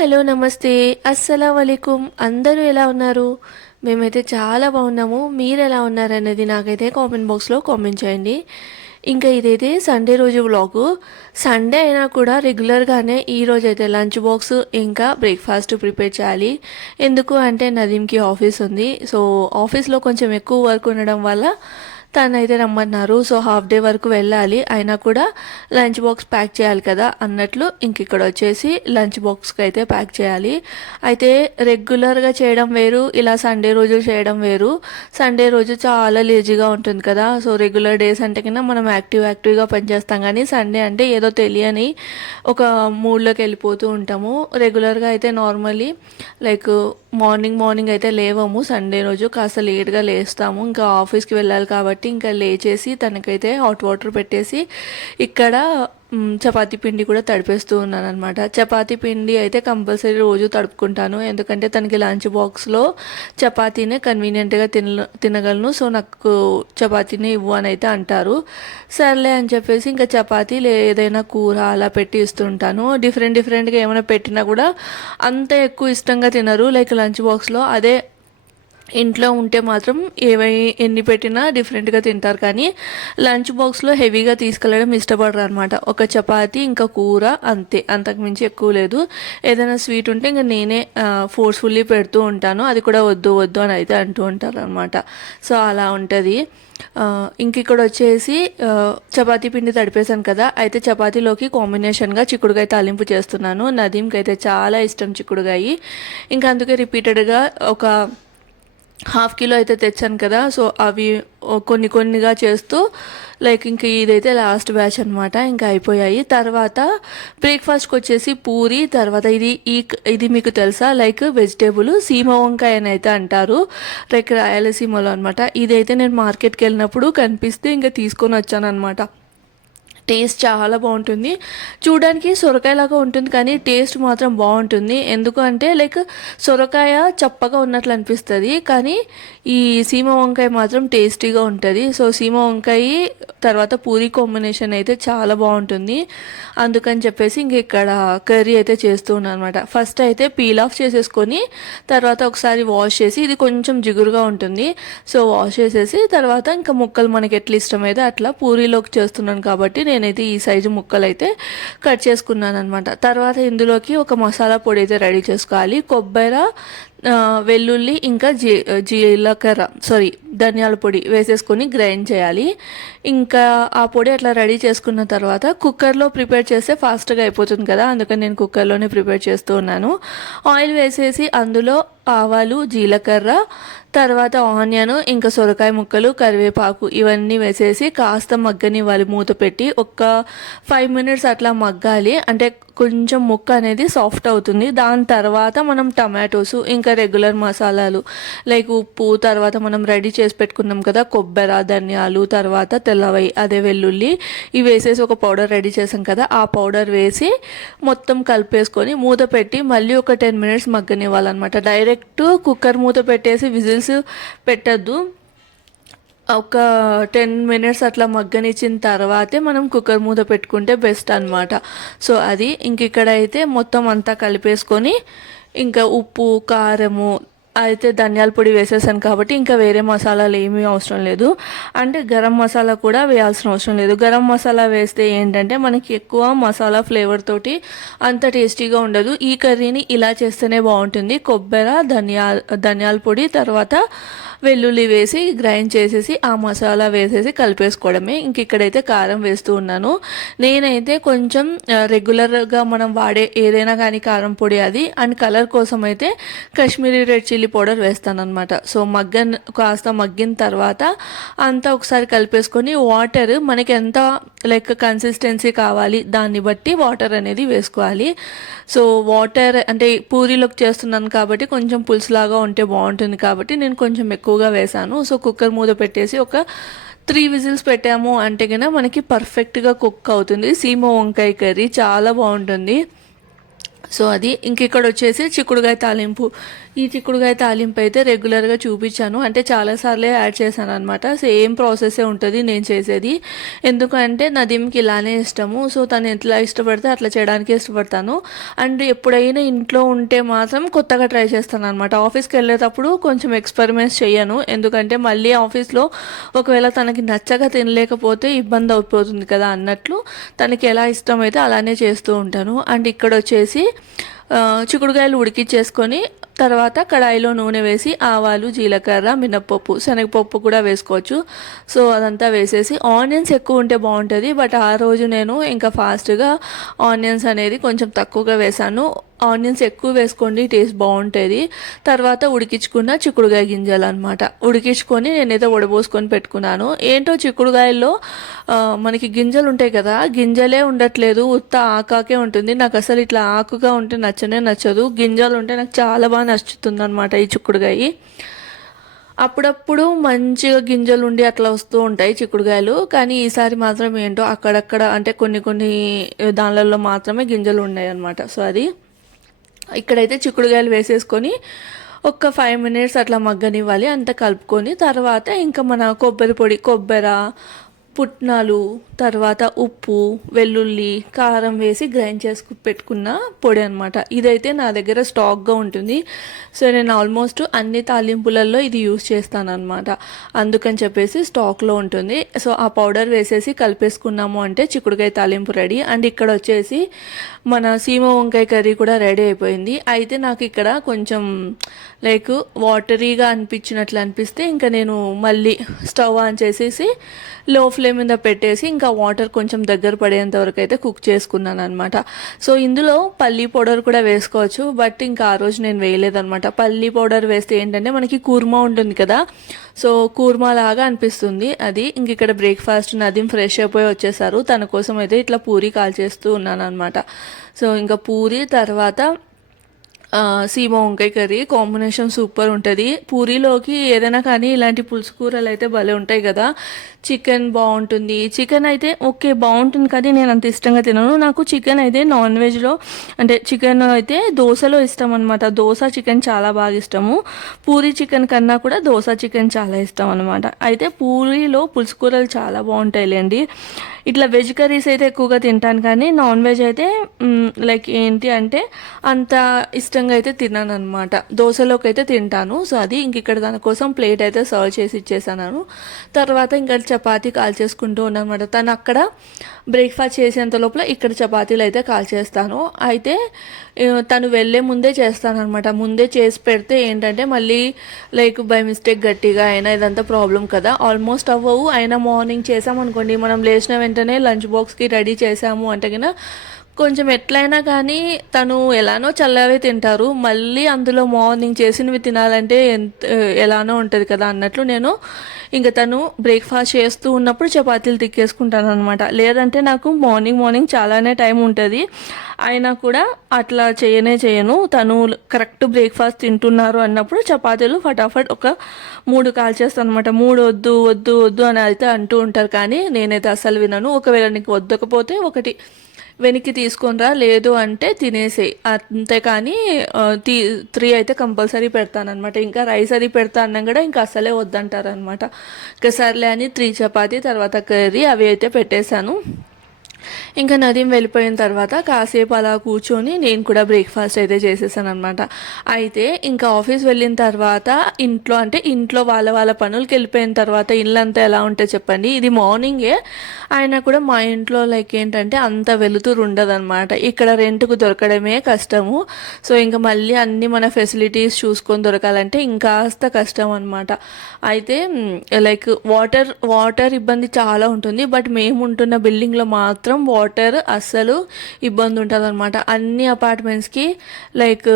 Hello, నమస్తే, అస్సలామలైకుం. అందరూ ఎలా ఉన్నారు? మేమైతే చాలా బాగున్నాము. మీరు ఎలా ఉన్నారనేది నాకైతే కామెంట్ బాక్స్లో కామెంట్ చేయండి. ఇంకా ఇదైతే సండే రోజు వ్లాగు. సండే అయినా కూడా రెగ్యులర్గానే ఈరోజు అయితే లంచ్ బాక్స్ ఇంకా బ్రేక్ఫాస్ట్ ప్రిపేర్ చేయాలి. ఎందుకు అంటే నదీమ్కి ఆఫీస్ ఉంది. సో ఆఫీస్లో కొంచెం ఎక్కువ వర్క్ ఉండడం వల్ల తనైతే రమ్మన్నారు. సో హాఫ్ డే వరకు వెళ్ళాలి, అయినా కూడా లంచ్ బాక్స్ ప్యాక్ చేయాలి కదా అన్నట్లు ఇంక ఇక్కడ వచ్చేసి లంచ్ బాక్స్కి అయితే ప్యాక్ చేయాలి. అయితే రెగ్యులర్గా చేయడం వేరు, ఇలా సండే రోజు చేయడం వేరు. సండే రోజు చాలా లేజీగా ఉంటుంది కదా. సో రెగ్యులర్ డేస్ అంటే కన్నా మనం యాక్టివ్గా పనిచేస్తాం, కానీ సండే అంటే ఏదో తెలియని ఒక మూడ్లోకి వెళ్ళిపోతూ ఉంటాము. రెగ్యులర్గా అయితే నార్మల్లీ లైక్ మార్నింగ్ అయితే లేవము. సండే రోజు కాస్త లేట్గా లేస్తాము, ఇంకా ఆఫీస్కి వెళ్ళాలి కాబట్టి ఇంకా లేచేసి తనకైతే హాట్ వాటర్ పెట్టేసి ఇక్కడ చపాతీ పిండి కూడా తడిపేస్తూ ఉన్నాను అనమాట. చపాతీ పిండి అయితే కంపల్సరీ రోజు తడుపుకుంటాను, ఎందుకంటే తనకి లంచ్ బాక్స్లో చపాతీనే కన్వీనియంట్గా తినగలను. సో నాకు చపాతీనే ఇవ్వు అని అయితే అంటారు. సర్లే అని చెప్పేసి ఇంకా చపాతీ ఏదైనా కూర అలా పెట్టి ఇస్తుంటాను. డిఫరెంట్గా ఏమైనా పెట్టినా కూడా అంత ఎక్కువ ఇష్టంగా తినరు. లైక్ లంచ్ బాక్స్లో అదే ఇంట్లో ఉంటే మాత్రం ఎన్ని పెట్టినా డిఫరెంట్గా తింటారు, కానీ లంచ్ బాక్స్లో హెవీగా తీసుకెళ్ళడం ఇష్టపడరు అనమాట. ఒక చపాతీ ఇంకా కూర అంతే, అంతకుమించి ఎక్కువ లేదు. ఏదైనా స్వీట్ ఉంటే ఇంకా నేనే ఫోర్స్ఫుల్లీ పెడుతూ ఉంటాను, అది కూడా వద్దు అని అయితే అంటూ ఉంటారు అనమాట. సో అలా ఉంటుంది. ఇంక ఇక్కడ వచ్చేసి చపాతీ పిండి తడిపేశాను కదా, అయితే చపాతీలోకి కాంబినేషన్గా చిక్కుడుకాయ తాలింపు చేస్తున్నాను. నదీమ్కి అయితే చాలా ఇష్టం చిక్కుడుకాయ, ఇంకా అందుకే రిపీటెడ్గా ఒక ½ కిలో అయితే తెచ్చాను కదా. సో అవి కొన్నిగా చేస్తూ లైక్ ఇంక ఇదైతే లాస్ట్ బ్యాచ్ అనమాట, ఇంకా అయిపోయాయి. తర్వాత బ్రేక్ఫాస్ట్కి వచ్చేసి పూరి, తర్వాత ఇది మీకు తెలుసా, లైక్ వెజిటేబుల్ సీమ వంకాయ అని అయితే అంటారు, లైక్ రాయలసీమలో అనమాట. ఇదైతే నేను మార్కెట్కి వెళ్ళినప్పుడు కనిపిస్తే ఇంకా తీసుకొని వచ్చాను అనమాట. టేస్ట్ చాలా బాగుంటుంది. చూడడానికి సొరకాయలాగా ఉంటుంది, కానీ టేస్ట్ మాత్రం బాగుంటుంది. ఎందుకు అంటే లైక్ సొరకాయ చప్పగా ఉన్నట్లు అనిపిస్తుంది, కానీ ఈ సీమ వంకాయ మాత్రం టేస్టీగా ఉంటుంది. సో సీమ వంకాయ తర్వాత పూరి కాంబినేషన్ అయితే చాలా బాగుంటుంది. అందుకని చెప్పేసి ఇంక ఇక్కడ కర్రీ అయితే చేస్తూ ఉన్నాను అనమాట. ఫస్ట్ అయితే పీల్ ఆఫ్ చేసేసుకొని తర్వాత ఒకసారి వాష్ చేసి, ఇది కొంచెం జిగురుగా ఉంటుంది, సో వాష్ చేసేసి తర్వాత ఇంకా ముక్కలు మనకి ఎట్లా ఇష్టమైతే అట్లా పూరీలోకి చేస్తున్నాను కాబట్టి నేనైతే ఈ సైజు ముక్కలు అయితే కట్ చేసుకున్నాను అనమాట. తర్వాత ఇందులోకి ఒక మసాలా పొడి అయితే రెడీ చేసుకోవాలి. కొబ్బరి, వెల్లుల్లి ఇంకా ధనియాల పొడి వేసేసుకొని గ్రైండ్ చేయాలి. ఇంకా ఆ పొడి అట్లా రెడీ చేసుకున్న తర్వాత కుక్కర్లో ప్రిపేర్ చేస్తే ఫాస్ట్గా అయిపోతుంది కదా, అందుకని నేను కుక్కర్లోనే ప్రిపేర్ చేస్తూ ఉన్నాను. ఆయిల్ వేసేసి అందులో ఆవాలు, జీలకర్ర, తర్వాత ఆనియన్, ఇంకా సొరకాయ ముక్కలు, కరివేపాకు ఇవన్నీ వేసేసి కాస్త మగ్గనివ్వాలి. మూత పెట్టి ఒక 5 మినిట్స్ అట్లా మగ్గాలి, అంటే కొంచెం ముక్క అనేది సాఫ్ట్ అవుతుంది. దాని తర్వాత మనం టమాటోస్ ఇంకా రెగ్యులర్ మసాలాలు లైక్ ఉప్పు, తర్వాత మనం రెడీ చేసి పెట్టుకున్నాం కదా కొబ్బరి, ధనియాలు, తర్వాత తెల్లవై అదే వెల్లుల్లి ఇవి వేసేసి ఒక పౌడర్ రెడీ చేసాం కదా, ఆ పౌడర్ వేసి మొత్తం కలిపేసుకొని మూత పెట్టి మళ్ళీ ఒక 10 మినిట్స్ మగ్గనివ్వాలన్నమాట. డైరెక్ట్ కుక్కర్ మూత పెట్టేసి విజిల్స్ పెట్టద్దు, ఒక 10 మినిట్స్ అట్లా మగ్గనిచ్చిన తర్వాతే మనం కుక్కర్ మూత పెట్టుకుంటే బెస్ట్ అనమాట. సో అది ఇంక ఇక్కడ అయితే మొత్తం అంతా కలిపేసుకొని ఇంకా ఉప్పు, కారము అయితే ధనియాల పొడి వేసేసాను కాబట్టి ఇంకా వేరే మసాలాలు ఏమీ అవసరం లేదు. అంటే గరం మసాలా కూడా వేయాల్సిన అవసరం లేదు. గరం మసాలా వేస్తే ఏంటంటే మనకి ఎక్కువ మసాలా ఫ్లేవర్ తోటి అంత టేస్టీగా ఉండదు. ఈ కర్రీని ఇలా చేస్తేనే బాగుంటుంది. కొబ్బరి, ధనియాల పొడి, తర్వాత వెల్లుల్లి వేసి గ్రైండ్ చేసేసి ఆ మసాలా వేసేసి కలిపేసుకోవడమే. ఇంక ఇక్కడైతే కారం వేస్తూ ఉన్నాను. నేనైతే కొంచెం రెగ్యులర్గా మనం వాడే ఏదైనా కానీ కారం పొడి అది, అండ్ కలర్ కోసం అయితే కాశ్మీరీ రెడ్ చిల్లీ పౌడర్ వేస్తాను అనమాట. సో కాస్త మగ్గిన తర్వాత అంతా ఒకసారి కలిపేసుకొని వాటర్ మనకి ఎంత లైక్ కన్సిస్టెన్సీ కావాలి దాన్ని బట్టి వాటర్ అనేది వేసుకోవాలి. సో వాటర్ అంటే పూరీలోకి చేస్తున్నాను కాబట్టి కొంచెం పులుసులాగా ఉంటే బాగుంటుంది కాబట్టి నేను కొంచెం ఎక్కువగా వేసాను. సో కుక్కర్ మూత పెట్టేసి ఒక 3 విజిల్స్ పెట్టాము అంటే కన్నా మనకి పర్ఫెక్ట్గా కుక్ అవుతుంది. సీమ వంకాయ కర్రీ చాలా బాగుంటుంది. సో అది ఇక్కడ వచ్చేసి చిక్కుడుగాయ తాలింపు. ఈ చిక్కుడుగాయ తాలింపు అయితే రెగ్యులర్గా చూపించాను, అంటే చాలాసార్లే యాడ్ చేశాను అనమాట. సేమ్ ప్రాసెసే ఉంటుంది నేను చేసేది, ఎందుకంటే నదీమ్కి ఇలానే ఇష్టము. సో తను ఎట్లా ఇష్టపడితే అట్లా చేయడానికి ఇష్టపడతాను. అండ్ ఎప్పుడైనా ఇంట్లో ఉంటే మాత్రం కొత్తగా ట్రై చేస్తాను అనమాట. ఆఫీస్కి వెళ్ళేటప్పుడు కొంచెం ఎక్స్పెరిమెంట్స్ చేయను, ఎందుకంటే మళ్ళీ ఆఫీస్లో ఒకవేళ తనకి నచ్చగా తినలేకపోతే ఇబ్బంది అయిపోతుంది కదా అన్నట్లు తనకి ఎలా ఇష్టమైతే అలానే చేస్తూ ఉంటాను. అండ్ ఇక్కడ వచ్చేసి చిక్కుడుకాయలు ఉడికిచ్చేసుకొని తర్వాత కడాయిలో నూనె వేసి ఆవాలు, జీలకర్ర, మినప్పప్పు, శనగపప్పు కూడా వేసుకోవచ్చు. సో అదంతా వేసేసి ఆనియన్స్ ఎక్కువ ఉంటే బాగుంటుంది, బట్ ఆ రోజు నేను ఇంకా ఫాస్ట్గా ఆనియన్స్ అనేది కొంచెం తక్కువగా వేసాను. ఆనియన్స్ ఎక్కువ వేసుకోండి, టేస్ట్ బాగుంటుంది. తర్వాత ఉడికించుకున్న చిక్కుడుకాయ గింజలు అనమాట, ఉడికించుకొని నేనైతే వడబోసుకొని పెట్టుకున్నాను. ఏంటో చిక్కుడుకాయల్లో మనకి గింజలు ఉంటాయి కదా, గింజలే ఉండట్లేదు, ఉత్త ఆకాకే ఉంటుంది. నాకు అసలు ఇట్లా ఆకుగా ఉంటే నచ్చదు, గింజలు ఉంటే నాకు చాలా బాగా నచ్చుతుంది అనమాట ఈ చిక్కుడుకాయ. అప్పుడప్పుడు మంచిగా గింజలు ఉండి అట్లా వస్తూ ఉంటాయి చిక్కుడుకాయలు, కానీ ఈసారి మాత్రం ఏంటో అక్కడక్కడ అంటే కొన్ని దానిలలో మాత్రమే గింజలు ఉన్నాయి అనమాట. సో అది ఇక్కడైతే చిక్కుడుకాయలు వేసేసుకొని ఒక 5 minutes అట్లా మగ్గనివ్వాలి, అంతా కలుపుకొని తర్వాత ఇంకా మన కొబ్బరి పొడి, పుట్నాలు, తర్వాత ఉప్పు, వెల్లుల్లి, కారం వేసి గ్రైండ్ చేసుకు పెట్టుకున్న పొడి అనమాట. ఇదైతే నా దగ్గర స్టాక్గా ఉంటుంది. సో నేను ఆల్మోస్ట్ అన్ని తాలింపులలో ఇది యూస్ చేస్తాను అనమాట, అందుకని చెప్పేసి స్టాక్లో ఉంటుంది. సో ఆ పౌడర్ వేసేసి కలిపేసుకున్నాము అంటే చిక్కుడుకాయ తాలింపు రెడీ. అండ్ ఇక్కడ వచ్చేసి మన సీమ వంకాయ కర్రీ కూడా రెడీ అయిపోయింది. అయితే నాకు ఇక్కడ కొంచెం లైక్ వాటరీగా అనిపిస్తే ఇంకా నేను మళ్ళీ స్టవ్ ఆన్ చేసేసి లో ఫ్లేమ్ మీద పెట్టేసి ఇంకా వాటర్ కొంచెం దగ్గర పడేంత వరకు అయితే కుక్ చేసుకున్నాను అనమాట. సో ఇందులో పల్లీ పౌడర్ కూడా వేసుకోవచ్చు, బట్ ఇంకా ఆ రోజు నేను వేయలేదనమాట. పల్లీ పౌడర్ వేస్తే ఏంటంటే మనకి కూర్మా ఉంటుంది కదా, సో కూర్మా లాగా అనిపిస్తుంది అది. ఇంక ఇక్కడ బ్రేక్ఫాస్ట్ నదీం ఫ్రెష్ అయిపోయి వచ్చేసారు, తన కోసం అయితే ఇట్లా పూరి కాల్చేస్తూ ఉన్నాను అనమాట. సో ఇంకా పూరి తర్వాత సీమ వంకాయ కర్రీ కాంబినేషన్ సూపర్ ఉంటుంది. పూరీలోకి ఏదైనా కానీ ఇలాంటి పులుసు కూరలు అయితే భలే ఉంటాయి కదా. చికెన్ బాగుంటుంది, చికెన్ అయితే ఓకే బాగుంటుంది, కానీ నేను అంత ఇష్టంగా తినను. నాకు చికెన్ అయితే నాన్ వెజ్లో అంటే చికెన్ అయితే దోశలో ఇష్టం అనమాట. దోశ చికెన్ చాలా బాగా ఇష్టము, పూరీ చికెన్ కన్నా కూడా దోశ చికెన్ చాలా ఇష్టం అనమాట. అయితే పూరీలో పులుసు కూరలు చాలా బాగుంటాయిలేండి. ఇట్లా వెజ్ కర్రీస్ అయితే ఎక్కువగా తింటాను, కానీ నాన్ వెజ్ అయితే లైక్ ఏంటి అంటే అంత ఇష్టంగా అయితే తిన్నాను అనమాట. దోశలోకి అయితే తింటాను. సో అది ఇక్కడ దానికోసం ప్లేట్ అయితే సర్వ్ చేసి ఇచ్చేసాను. తర్వాత ఇంకా చపాతీ కాల్చేసుకుంటూ ఉన్నాను అనమాట. తను అక్కడ బ్రేక్ఫాస్ట్ చేసేంత లోపల ఇక్కడ చపాతీలు అయితే కాల్చేస్తాను. అయితే తను వెళ్ళే ముందే చేస్తాను అనమాట. ముందే చేసి పెడితే ఏంటంటే మళ్ళీ లైక్ బై మిస్టేక్ గట్టిగా అయినా ఇదంతా ప్రాబ్లం కదా, ఆల్మోస్ట్ అవ్వవు. అయినా మార్నింగ్ చేసామనుకోండి, మనం లేచిన వెంటనే లంచ్ బాక్స్కి రెడీ చేసాము అంటే కన్నా కొంచెం ఎట్లయినా కానీ తను ఎలానో చల్లవే తింటారు, మళ్ళీ అందులో మార్నింగ్ చేసినవి తినాలంటే ఎలానో ఉంటుంది కదా అన్నట్లు నేను ఇంకా తను బ్రేక్ఫాస్ట్ చేస్తూ ఉన్నప్పుడు చపాతీలు తిక్కేసుకుంటాను అనమాట. లేదంటే నాకు మార్నింగ్ చాలానే టైం ఉంటుంది, అయినా కూడా అట్లా చేయను. తను కరెక్ట్ బ్రేక్ఫాస్ట్ తింటున్నారు అన్నప్పుడు చపాతీలు ఫటాఫట్ ఒక 3 కాల్చేస్తాను అనమాట. 3 వద్దు అని అయితే అంటూ ఉంటారు, కానీ నేనైతే అస్సలు వినను. ఒకవేళ నీకు వద్దకపోతే ఒకటి వెనక్కి తీసుకొనిరా, లేదు అంటే తినేసేయి, అంతేకాని 3 అయితే కంపల్సరీ పెడతానమాట. ఇంకా రైస్ అది పెడతా అన్నా కూడా ఇంకా అసలే వద్దంటారనమాట. ఇంకా సర్లే అని 3 చపాతీ తర్వాత కర్రీ అవి అయితే పెట్టేశాను. ఇంకా నదీం వెళ్ళిపోయిన తర్వాత కాసేపు అలా కూర్చొని నేను కూడా బ్రేక్ఫాస్ట్ అయితే చేసేసాను అనమాట. అయితే ఇంకా ఆఫీస్ వెళ్ళిన తర్వాత ఇంట్లో వాళ్ళ పనులకి వెళ్ళిపోయిన తర్వాత ఇల్లంతా ఎలా ఉంటే చెప్పండి. ఇది మార్నింగే అయినా కూడా మా ఇంట్లో లైక్ ఏంటంటే అంత వెలుతురు ఉండదన్నమాట. ఇక్కడ రెంట్కు దొరకడమే కష్టము. సో ఇంకా మళ్ళీ అన్ని మన ఫెసిలిటీస్ చూసుకొని దొరకాలంటే ఇంకాస్త కష్టం అనమాట. అయితే లైక్ వాటర్ ఇబ్బంది చాలా ఉంటుంది, బట్ మేము ఉంటున్న బిల్డింగ్లో మాత్రం వాటర్ అస్సలు ఇబ్బంది ఉంటుంది అనమాట. అన్ని అపార్ట్మెంట్స్కి లైక్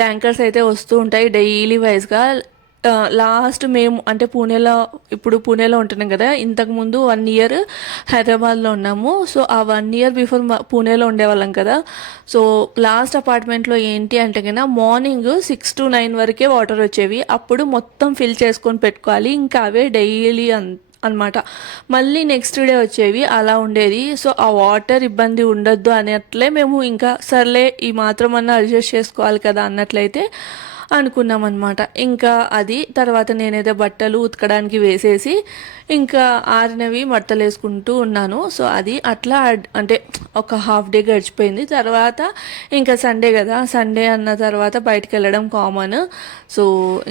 ట్యాంకర్స్ అయితే వస్తూ ఉంటాయి డైలీ వైజ్గా. లాస్ట్ మేము అంటే పూణేలో ఉంటున్నాం కదా, ఇంతకుముందు 1 year హైదరాబాద్లో ఉన్నాము. సో ఆ 1 year బిఫోర్ పూణేలో ఉండేవాళ్ళం కదా. సో లాస్ట్ అపార్ట్మెంట్లో ఏంటి అంటే కన్నా మార్నింగ్ 6 to 9 వరకే వాటర్ వచ్చేవి. అప్పుడు మొత్తం ఫిల్ చేసుకొని పెట్టుకోవాలి, ఇంకా అవే డైలీ అనమాట. మళ్ళీ నెక్స్ట్ డే వచ్చేవి, అలా ఉండేది. సో ఆ వాటర్ ఇబ్బంది ఉండొద్దు అన్నట్లే మేము ఇంకా సర్లే ఈ మాత్రం అన్నా అడ్జస్ట్ చేసుకోవాలి కదా అన్నట్లయితే అనుకున్నాం అనమాట. ఇంకా అది తర్వాత నేనైతే బట్టలు ఉతకడానికి వేసేసి ఇంకా ఆరినవి మడతలు వేసుకుంటూ ఉన్నాను. సో అది అట్లా అంటే ఒక హాఫ్ డే గడిచిపోయింది. తర్వాత ఇంకా సండే కదా, సండే అన్న తర్వాత బయటికి వెళ్ళడం కామన్. సో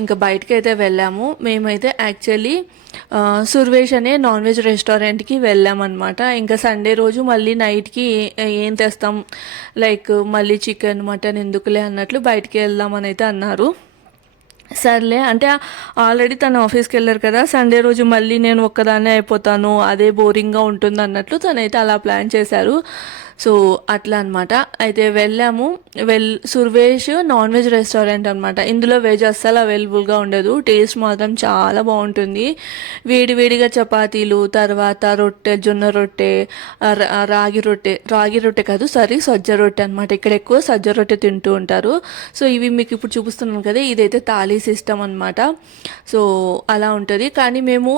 ఇంకా బయటకి అయితే వెళ్ళాము. మేమైతే యాక్చువల్లీ సుర్వేష్ అనే నాన్ వెజ్ రెస్టారెంట్కి వెళ్ళామన్నమాట. ఇంకా సండే రోజు మళ్ళీ నైట్కి ఏం తెస్తాం, లైక్ మళ్ళీ చికెన్ మటన్ ఎందుకులే అన్నట్లు బయటికి వెళ్దామని అయితే అన్నారు. సర్లే అంటే ఆల్రెడీ తను ఆఫీస్కి వెళ్ళారు కదా, సండే రోజు మళ్ళీ నేను ఒక్కదాన్నే అయిపోతాను, అదే బోరింగ్గా ఉంటుంది అన్నట్లు తనైతే అలా ప్లాన్ చేశారు. సో అట్లా అనమాట. అయితే వెళ్ళాము. సుర్వేష్ నాన్ వెజ్ రెస్టారెంట్ అనమాట. ఇందులో వెజ్ అస్సలు అవైలబుల్గా ఉండదు. టేస్ట్ మాత్రం చాలా బాగుంటుంది. వేడి వేడిగా చపాతీలు, తర్వాత రొట్టె, జొన్న రొట్టె, రాగి రొట్టె కాదు సారీ సజ్జ రొట్టె అనమాట. ఇక్కడ ఎక్కువ సజ్జ రొట్టె తింటూ ఉంటారు. సో ఇవి మీకు ఇప్పుడు చూపిస్తున్నాను కదా, ఇదైతే థాలీ సిస్టమ్ అనమాట. సో అలా ఉంటుంది. కానీ మేము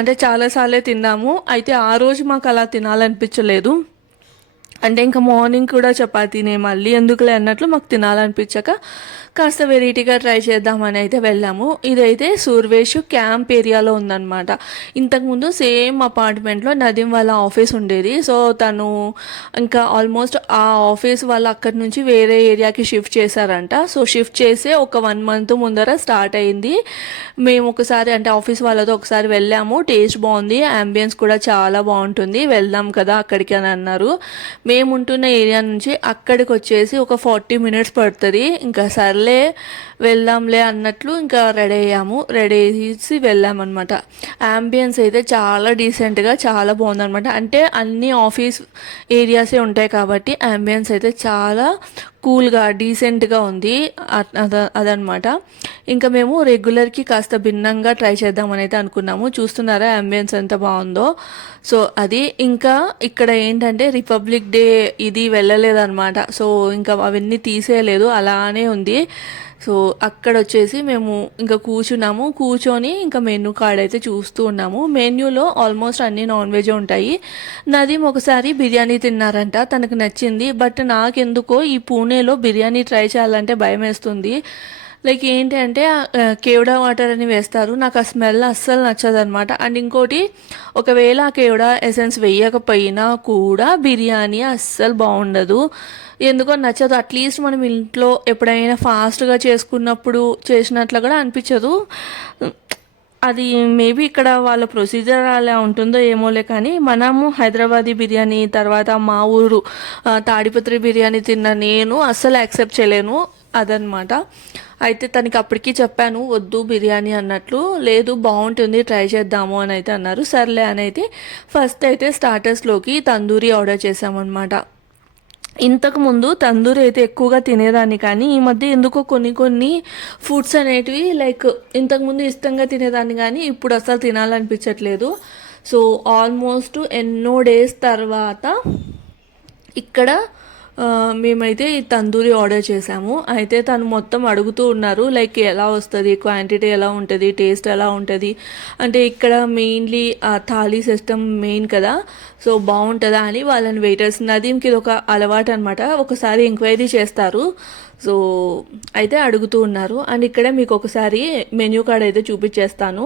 అంటే చాలాసార్లే తిన్నాము. అయితే ఆ రోజు మాకు అలా తినాలనిపించలేదు. అంటే ఇంకా మార్నింగ్ కూడా చపాతీనే, మళ్ళీ ఎందుకులే అన్నట్లు మాకు తినాలనిపించాక కాస్త వెరైటీగా ట్రై చేద్దామని అయితే వెళ్ళాము. ఇదైతే సూర్వేష్ క్యాంప్ ఏరియాలో ఉందన్నమాట. ఇంతకుముందు సేమ్ అపార్ట్మెంట్లో నదీం వాళ్ళ ఆఫీస్ ఉండేది. సో తను ఇంకా ఆల్మోస్ట్ ఆ ఆఫీస్ వాళ్ళు అక్కడి నుంచి వేరే ఏరియాకి షిఫ్ట్ చేశారంట. సో షిఫ్ట్ చేసే ఒక 1 month ముందర స్టార్ట్ అయింది. మేము ఒకసారి అంటే ఆఫీస్ వాళ్ళతో ఒకసారి వెళ్ళాము. టేస్ట్ బాగుంది, అంబియన్స్ కూడా చాలా బాగుంటుంది, వెళ్దాం కదా అక్కడికి అని అన్నారు. మేము ఉంటున్న ఏరియా నుంచి అక్కడికి వచ్చేసి ఒక 40 minutes పడుతుంది. ఇంకా సర్లే వెళ్దాంలే అన్నట్లు ఇంకా రెడీ అయ్యాము. రెడీ చేసి వెళ్ళామన్నమాట. అంబియన్స్ అయితే చాలా డీసెంట్గా చాలా బాగుందన్నమాట. అంటే అన్ని ఆఫీస్ ఏరియాసే ఉంటాయి కాబట్టి అంబియన్స్ అయితే చాలా కూల్గా డీసెంట్గా ఉంది. అదనమాట. ఇంకా మేము రెగ్యులర్కి కాస్త భిన్నంగా ట్రై చేద్దామని అయితే అనుకున్నాము. చూస్తున్నారా అంబియన్స్ ఎంత బాగుందో. సో అది ఇంకా ఇక్కడ ఏంటంటే రిపబ్లిక్ డే ఇది వెళ్ళలేదన్నమాట. సో ఇంకా అవన్నీ తీసేయలేదు, అలానే ఉంది. సో అక్కడ వచ్చేసి మేము ఇంకా కూర్చొని ఇంకా మెనూ కార్డ్ అయితే చూస్తూ ఉన్నాము. మెన్యూలో ఆల్మోస్ట్ అన్ని నాన్ వెజ్ ఉంటాయి. నదీం ఒకసారి బిర్యానీ తిన్నారంట, తనకు నచ్చింది. బట్ నాకెందుకో ఈ పూణేలో బిర్యానీ ట్రై చేయాలంటే భయం వేస్తుంది. లైక్ ఏంటి అంటే కేవడా వాటర్ అని వేస్తారు, నాకు ఆ స్మెల్ అస్సలు నచ్చదనమాట. అండ్ ఇంకోటి, ఒకవేళ ఆ కేవడా ఎసెన్స్ వేయకపోయినా కూడా బిర్యానీ అస్సలు బాగుండదు, ఎందుకో నచ్చదు. అట్లీస్ట్ మనం ఇంట్లో ఎప్పుడైనా ఫాస్ట్గా చేసుకున్నప్పుడు చేసినట్లు కూడా అనిపించదు. అది మేబీ ఇక్కడ వాళ్ళ ప్రొసీజర్ అలా ఉంటుందో ఏమోలే. కానీ మనము హైదరాబాదీ బిర్యానీ, తర్వాత మా ఊరు తాడిపత్రి బిర్యానీ తిన్న నేను అస్సలు యాక్సెప్ట్ చేయలేను అదనమాట. అయితే తనకి అప్పటికి చెప్పాను వద్దు బిర్యానీ అన్నట్లు. లేదు బాగుంటుంది ట్రై చేద్దాము అని అయితే అన్నారు. సర్లే అని అయితే ఫస్ట్ అయితే స్టార్టర్స్లోకి తందూరి ఆర్డర్ చేసామన్నమాట. ఇంతకుముందు తందూరి అయితే ఎక్కువగా తినేదాన్ని, కానీ ఈ మధ్య ఎందుకో కొన్ని ఫుడ్స్ అనేటివి లైక్ ఇంతకుముందు ఇష్టంగా తినేదాన్ని కానీ ఇప్పుడు అసలు తినాలనిపించట్లేదు. సో ఆల్మోస్ట్ ఎన్నో డేస్ తర్వాత ఇక్కడ మేమైతే ఈ తందూరి ఆర్డర్ చేసాము. అయితే తను మొత్తం అడుగుతూ ఉన్నారు లైక్ ఎలా వస్తుంది, క్వాంటిటీ ఎలా ఉంటుంది, టేస్ట్ ఎలా ఉంటుంది. అంటే ఇక్కడ మెయిన్లీ థాలీ సిస్టమ్ మెయిన్ కదా, సో బాగుంటుందా అని వాళ్ళని వెయిటర్స్, నదీంకి ఇది ఒక అలవాటు అనమాట, ఒకసారి ఎంక్వైరీ చేస్తారు. సో అయితే అడుగుతూ ఉన్నారు. అండ్ ఇక్కడ మీకు ఒకసారి మెన్యూ కార్డ్ అయితే చూపించేస్తాను.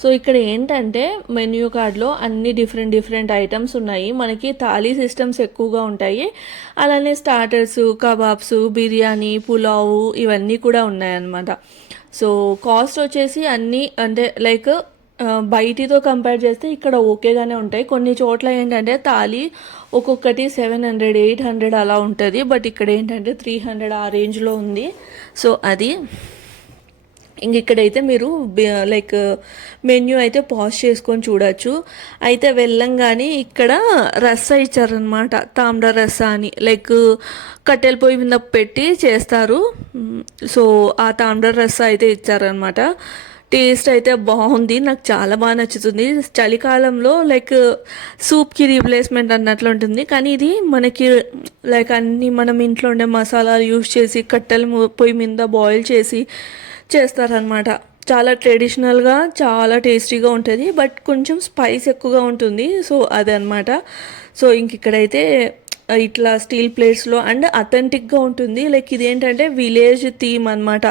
సో ఇక్కడ ఏంటంటే మెన్యూ కార్డ్లో అన్ని డిఫరెంట్ ఐటమ్స్ ఉన్నాయి. మనకి థాలీ సిస్టమ్స్ ఎక్కువగా ఉంటాయి, అలానే స్టార్టర్స్, కబాబ్స్, బిర్యానీ, పులావ్ ఇవన్నీ కూడా ఉన్నాయన్నమాట. సో కాస్ట్ వచ్చేసి అన్నీ అంటే లైక్ బయటితో కంపేర్ చేస్తే ఇక్కడ ఓకేగానే ఉంటాయి. కొన్ని చోట్ల ఏంటంటే థాలీ ఒక్కొక్కటి 700, 800 అలా ఉంటుంది. బట్ ఇక్కడ ఏంటంటే 300 ఆ రేంజ్లో ఉంది. సో అది ఇంక ఇక్కడైతే మీరు లైక్ మెన్యూ అయితే పాజ్ చేసుకొని చూడొచ్చు. అయితే వెళ్ళంగానే ఇక్కడ రస్సా ఇచ్చారనమాట, తామ్ర రస్సా అని, లైక్ కట్టెల పొయ్యి మీద పెట్టి చేస్తారు. సో ఆ తామ్ర రస్సా అయితే ఇచ్చారనమాట. టేస్ట్ అయితే బాగుంది, నాకు చాలా బాగా నచ్చుతుంది. చలికాలంలో లైక్ సూప్కి రీప్లేస్మెంట్ అన్నట్లు ఉంటుంది, కానీ ఇది మనకి లైక్ అన్నీ మనం ఇంట్లో ఉండే మసాలాలు యూస్ చేసి కట్టెల పొయ్యి మీద బాయిల్ చేసి చేస్తారనమాట. చాలా ట్రెడిషనల్గా చాలా టేస్టీగా ఉంటుంది, బట్ కొంచెం స్పైస్ ఎక్కువగా ఉంటుంది. సో అదనమాట. సో ఇంక ఇక్కడైతే ఇట్లా స్టీల్ ప్లేట్స్లో అండ్ అథెంటిక్గా ఉంటుంది. లైక్ ఇదేంటంటే విలేజ్ థీమ్ అనమాట.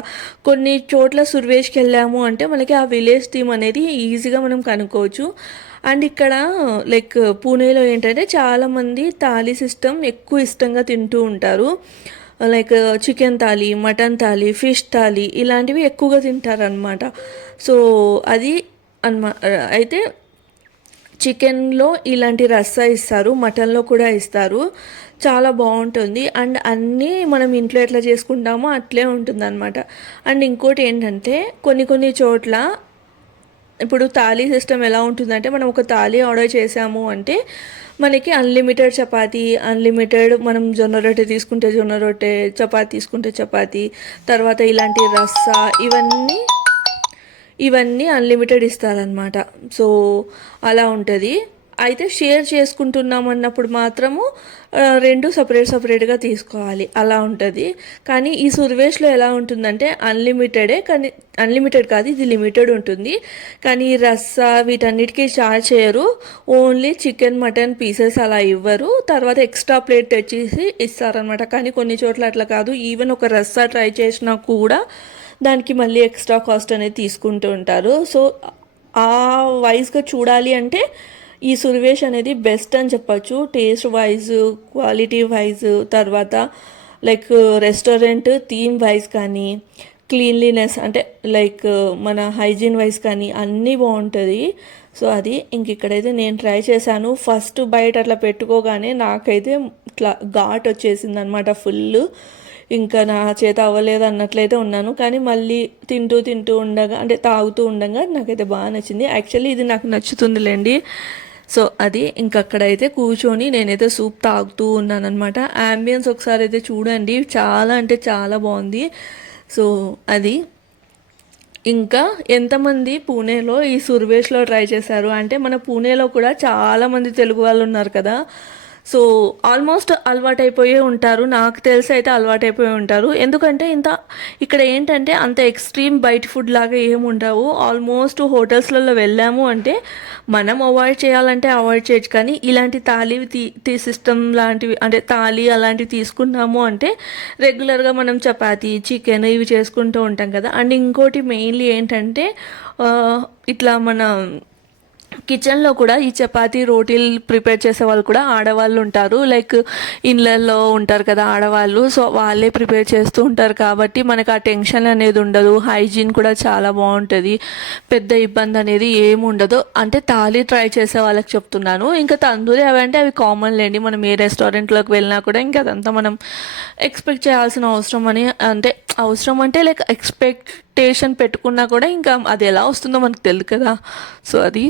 కొన్ని చోట్ల సుర్వేష్కి వెళ్ళాము అంటే మనకి ఆ విలేజ్ థీమ్ అనేది ఈజీగా మనం కనుక్కోవచ్చు. అండ్ ఇక్కడ లైక్ పూణేలో ఏంటంటే చాలామంది థాలీ సిస్టమ్ ఎక్కువ ఇష్టంగా తింటూ ఉంటారు. Like chicken thali, mutton thali, fish thali ఇలాంటివి ఎక్కువగా తింటారనమాట. సో అది అన్మా అయితే చికెన్లో ఇలాంటి రస్సా ఇస్తారు, మటన్లో కూడా ఇస్తారు. చాలా బాగుంటుంది. అండ్ అన్నీ మనం ఇంట్లో ఎట్లా చేసుకుంటామో అట్లే ఉంటుంది అనమాట. అండ్ ఇంకోటి ఏంటంటే కొన్ని చోట్ల ఇప్పుడు థాలీ సిస్టమ్ ఎలా ఉంటుందంటే మనం ఒక థాలీ ఆర్డర్ చేసాము అంటే మనకి అన్లిమిటెడ్ చపాతీ, అన్లిమిటెడ్ మనం జొన్న రొట్టె తీసుకుంటే జొన్న రొట్టె, చపాతీ తీసుకుంటే చపాతీ, తర్వాత ఇలాంటి రస్సా ఇవన్నీ అన్లిమిటెడ్ ఇస్తారనమాట. సో అలా ఉంటుంది. అయితే షేర్ చేసుకుంటున్నాం అన్నప్పుడు మాత్రము రెండు సపరేట్గా తీసుకోవాలి, అలా ఉంటుంది. కానీ ఈ సుర్వేష్లో ఎలా ఉంటుందంటే అన్లిమిటెడే, కానీ అన్లిమిటెడ్ కాదు, ఇది లిమిటెడ్ ఉంటుంది. కానీ రస్సా వీటన్నిటికీ చార్జ్ చేయరు. ఓన్లీ చికెన్ మటన్ పీసెస్ అలా ఇవ్వరు. తర్వాత ఎక్స్ట్రా ప్లేట్ తెచ్చేసి ఇస్తారనమాట. కానీ కొన్ని చోట్ల అట్లా కాదు. ఈవెన్ ఒక రస్సా ట్రై చేసినా కూడా దానికి మళ్ళీ ఎక్స్ట్రా కాస్ట్ అనేది తీసుకుంటూ ఉంటారు. సో ఆ వైజ్గా చూడాలి అంటే ఈ సుర్వేష్ అనేది బెస్ట్ అని చెప్పచ్చు. టేస్ట్ వైజ్, క్వాలిటీ వైజ్, తర్వాత లైక్ రెస్టారెంట్ థీమ్ వైజ్ కానీ, క్లీన్లీనెస్ అంటే లైక్ మన హైజీన్ వైజ్ కానీ అన్నీ బాగుంటుంది. సో అది ఇంక ఇక్కడైతే నేను ట్రై చేశాను. ఫస్ట్ బయట అట్లా పెట్టుకోగానే నాకైతే ఇట్లా ఘాట్ వచ్చేసింది అనమాట ఫుల్. ఇంకా నా చేత అవ్వలేదు అన్నట్లయితే ఉన్నాను. కానీ మళ్ళీ తింటూ ఉండగా అంటే తాగుతూ ఉండగా నాకైతే బాగా నచ్చింది. యాక్చువల్లీ ఇది నాకు నచ్చుతుందిలేండి. సో అది ఇంకక్కడైతే కూర్చొని నేనైతే సూప్ తాగుతూ ఉన్నాను అనమాట. యాంబియన్స్ ఒకసారి అయితే చూడండి, చాలా అంటే చాలా బాగుంది. సో అది ఇంకా ఎంతమంది పూణేలో ఈ సుర్వేష్లో ట్రై చేశారు అంటే మన పూణేలో కూడా చాలామంది తెలుగు వాళ్ళు ఉన్నారు కదా. సో ఆల్మోస్ట్ అలవాటైపోయే ఉంటారు, నాకు తెలిసి అయితే అలవాటైపోయి ఉంటారు. ఎందుకంటే ఇక్కడ ఏంటంటే అంత ఎక్స్ట్రీమ్ బయట ఫుడ్ లాగా ఏమి ఉండవు. ఆల్మోస్ట్ హోటల్స్లలో వెళ్ళాము అంటే మనం అవాయిడ్ చేయాలంటే అవాయిడ్ చేయొచ్చు. కానీ ఇలాంటి థాలీ సిస్టమ్ లాంటివి అంటే థాలీ అలాంటివి తీసుకున్నాము అంటే రెగ్యులర్గా మనం చపాతీ, చికెన్ ఇవి చేసుకుంటూ ఉంటాం కదా. అండ్ ఇంకోటి మెయిన్లీ ఏంటంటే ఇట్లా మన కిచెన్లో కూడా ఈ చపాతీ రోటీలు ప్రిపేర్ చేసే వాళ్ళు కూడా ఆడవాళ్ళు ఉంటారు. లైక్ ఇళ్ళల్లో ఉంటారు కదా ఆడవాళ్ళు. సో వాళ్ళే ప్రిపేర్ చేస్తూ ఉంటారు కాబట్టి మనకు ఆ టెన్షన్ అనేది ఉండదు. హైజీన్ కూడా చాలా బాగుంటుంది, పెద్ద ఇబ్బంది అనేది ఏమి ఉండదు. అంటే థాలీ ట్రై చేసే వాళ్ళకి చెప్తున్నాను. ఇంకా తందూరి అవంటే అవి కామన్ లేండి, మనం ఏ రెస్టారెంట్లోకి వెళ్ళినా కూడా ఇంకా అదంతా మనం ఎక్స్పెక్ట్ చేయాల్సిన అవసరం అంటే లైక్ ఎక్స్పెక్టేషన్ పెట్టుకున్నా కూడా ఇంకా అది ఎలా వస్తుందో మనకు తెలియదు కదా. సో అది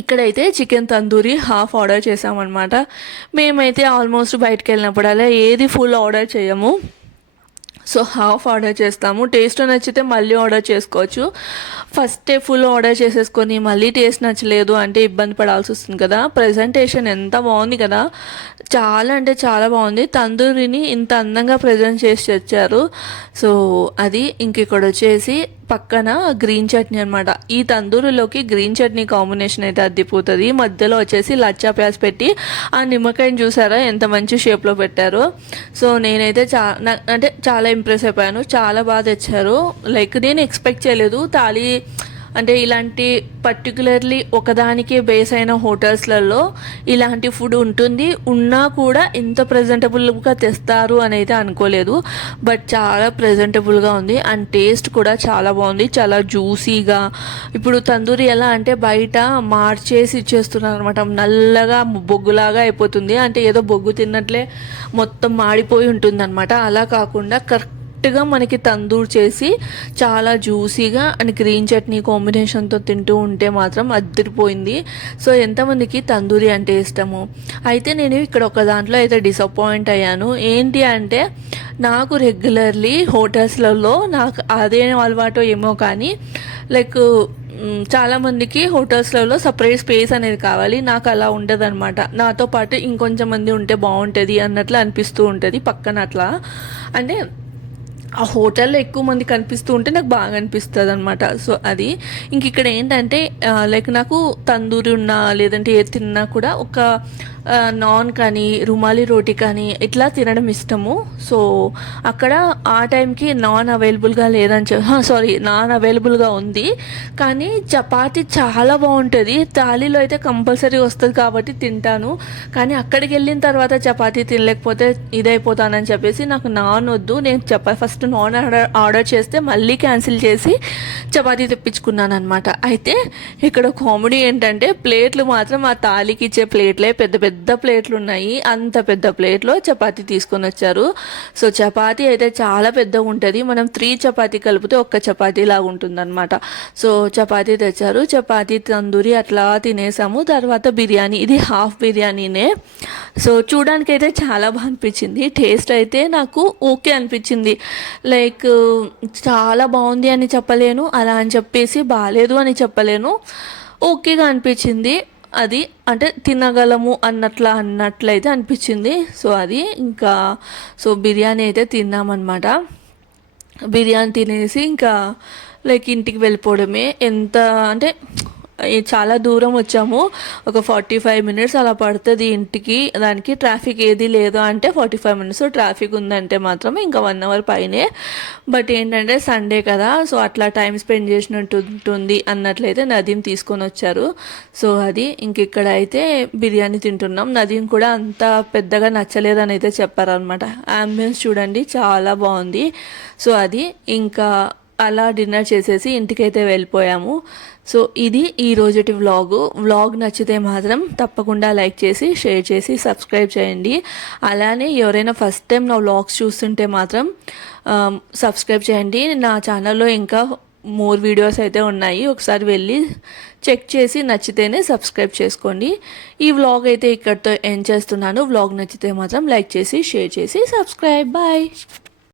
ఇక్కడైతే చికెన్ తందూరి హాఫ్ ఆర్డర్ చేసామన్నమాట. మేమైతే ఆల్మోస్ట్ బయటకు వెళ్ళినప్పుడల్లా ఏది ఫుల్ ఆర్డర్ చేయము. సో హాఫ్ ఆర్డర్ చేస్తాము. టేస్ట్ నచ్చితే మళ్ళీ ఆర్డర్ చేసుకోవచ్చు. ఫస్టే ఫుల్ ఆర్డర్ చేసేసుకొని మళ్ళీ టేస్ట్ నచ్చలేదు అంటే ఇబ్బంది పడాల్సి వస్తుంది కదా. ప్రజెంటేషన్ ఎంత బాగుంది కదా, చాలా అంటే చాలా బాగుంది. తందూరిని ఇంత అందంగా ప్రజెంట్ చేసి తెచ్చారు. సో అది ఇంక ఇక్కడ వచ్చేసి పక్కన గ్రీన్ చట్నీ అనమాట. ఈ తందూరిలోకి గ్రీన్ చట్నీ కాంబినేషన్ అయితే అద్దిపోతుంది. మధ్యలో వచ్చేసి లచ్చా ప్యాజ్ పెట్టి ఆ నిమ్మకాయని చూసారా ఎంత మంచి షేప్లో పెట్టారో. సో నేనైతే అంటే చాలా ఇంప్రెస్ అయిపోయాను. చాలా బాగా తెచ్చారు. లైక్ నేను ఎక్స్పెక్ట్ చేయలేదు థాలీ అంటే ఇలాంటి పర్టికులర్లీ ఒకదానికే బేస్ అయిన హోటల్స్లలో ఇలాంటి ఫుడ్ ఉంటుంది. ఉన్నా కూడా ఇంత ప్రజెంటబుల్గా తెస్తారు అని అయితే అనుకోలేదు. బట్ చాలా ప్రజెంటబుల్గా ఉంది అండ్ టేస్ట్ కూడా చాలా బాగుంది, చాలా జ్యూసీగా. ఇప్పుడు తందూరి ఎలా అంటే బయట మార్చేసి ఇచ్చేస్తున్నారు అనమాట, నల్లగా బొగ్గులాగా అయిపోతుంది. అంటే ఏదో బొగ్గు తిన్నట్లే మొత్తం మాడిపోయి ఉంటుంది అనమాట. అలా కాకుండా కరెక్ట్గా మనకి తందూరు చేసి చాలా జ్యూసీగా అండ్ గ్రీన్ చట్నీ కాంబినేషన్తో తింటూ ఉంటే మాత్రం అదిరిపోయింది. సో ఎంతమందికి తందూరి అంటే ఇష్టము. అయితే నేను ఇక్కడ ఒక దాంట్లో అయితే డిసప్పాయింట్ అయ్యాను. ఏంటి అంటే నాకు రెగ్యులర్లీ హోటల్స్లలో నాకు అదే అలవాటు ఏమో కానీ లైక్ చాలామందికి హోటల్స్లలో సపరేట్ స్పేస్ అనేది కావాలి. నాకు అలా ఉండదు అనమాట. నాతో పాటు ఇంకొంచెం మంది ఉంటే బాగుంటుంది అన్నట్లు అనిపిస్తూ ఉంటుంది పక్కన. అట్లా అంటే ఆ హోటల్లో ఎక్కువ మంది కనిపిస్తూ ఉంటే నాకు బాగా అనిపిస్తుంది అనమాట. సో అది ఇంక ఇక్కడ ఏంటంటే లైక్ నాకు తందూరి ఉన్నా లేదంటే ఏది తిన్నా కూడా ఒక నాన్ కానీ రుమాలి రోటీ కానీ ఇట్లా తినడం ఇష్టము. సో అక్కడ ఆ టైంకి నాన్ అవైలబుల్గా లేదని సారీ నాన్ అవైలబుల్గా ఉంది, కానీ చపాతి చాలా బాగుంటుంది. థాలీలో అయితే కంపల్సరీ వస్తుంది కాబట్టి తింటాను, కానీ అక్కడికి వెళ్ళిన తర్వాత చపాతీ తినలేకపోతే ఇదైపోతానని చెప్పేసి నాకు నాన్ వద్దు, నేను ఫస్ట్ నాన్ ఆర్డర్ చేస్తే మళ్ళీ క్యాన్సిల్ చేసి చపాతీ తెప్పించుకున్నాను అనమాట. అయితే ఇక్కడ కామెడీ ఏంటంటే ప్లేట్లు మాత్రం ఆ తాలికి ఇచ్చే ప్లేట్లే పెద్ద పెద్ద ప్లేట్లు ఉన్నాయి. అంత పెద్ద ప్లేట్లో చపాతీ తీసుకొని వచ్చారు. సో చపాతీ అయితే చాలా పెద్దగా ఉంటుంది, మనం 3 చపాతీ కలిపితే ఒక్క చపాతీ లాగా ఉంటుంది అనమాట. సో చపాతీ తెచ్చారు, చపాతీ తందూరి అట్లా తినేసాము. తర్వాత బిర్యానీ, ఇది హాఫ్ బిర్యానీనే. సో చూడడానికి అయితే చాలా బాగా అనిపించింది, టేస్ట్ అయితే నాకు ఓకే అనిపించింది. లైక్ చాలా బాగుంది అని చెప్పలేను, అలా అని చెప్పేసి బాగాలేదు అని చెప్పలేను, ఓకేగా అనిపించింది. అది అంటే తినగలము అన్నట్లయితే అనిపించింది. సో అది ఇంకా సో బిర్యానీ అయితే తిన్నామన్నమాట. బిర్యానీ తినేసి ఇంకా లైక్ ఇంటికి వెళ్ళిపోవడమే. ఎంత అంటే చాలా దూరం వచ్చాము, ఒక 45 మినిట్స్ అలా పడుతుంది ఇంటికి. దానికి ట్రాఫిక్ ఏది లేదు అంటే 45 మినిట్స్, ట్రాఫిక్ ఉందంటే మాత్రం ఇంకా 1 అవర్ పైనే. బట్ ఏంటంటే సండే కదా, సో అట్లా టైం స్పెండ్ చేసినట్టు ఉంటుంది అన్నట్లయితే నదీం తీసుకొని వచ్చారు. సో అది ఇంక ఇక్కడ అయితే బిర్యానీ తింటున్నాం. నదీం కూడా అంత పెద్దగా నచ్చలేదని అయితే చెప్పారనమాట. అంబియన్స్ చూడండి చాలా బాగుంది. సో అది ఇంకా అలా డిన్నర్ చేసేసి ఇంటికైతే వెళ్ళిపోయాము. సో ఇది ఈ రోజుటి వ్లాగ్ నచ్చితే మాత్రం తప్పకుండా లైక్ చేసి షేర్ చేసి సబ్స్క్రైబ్ చేయండి. అలానే ఎవరైనా ఫస్ట్ టైం నా వ్లాగ్స్ చూస్తుంటే మాత్రం సబ్స్క్రైబ్ చేయండి. నా ఛానల్లో ఇంకా మోర్ వీడియోస్ అయితే ఉన్నాయి, ఒకసారి వెళ్ళి చెక్ చేసి నచ్చితేనే సబ్స్క్రైబ్ చేసుకోండి. ఈ వ్లాగ్ అయితే ఇక్కడితో ఎండ్ చేస్తున్నాను. వ్లాగ్ నచ్చితే మాత్రం లైక్ చేసి షేర్ చేసి సబ్స్క్రైబ్. బాయ్.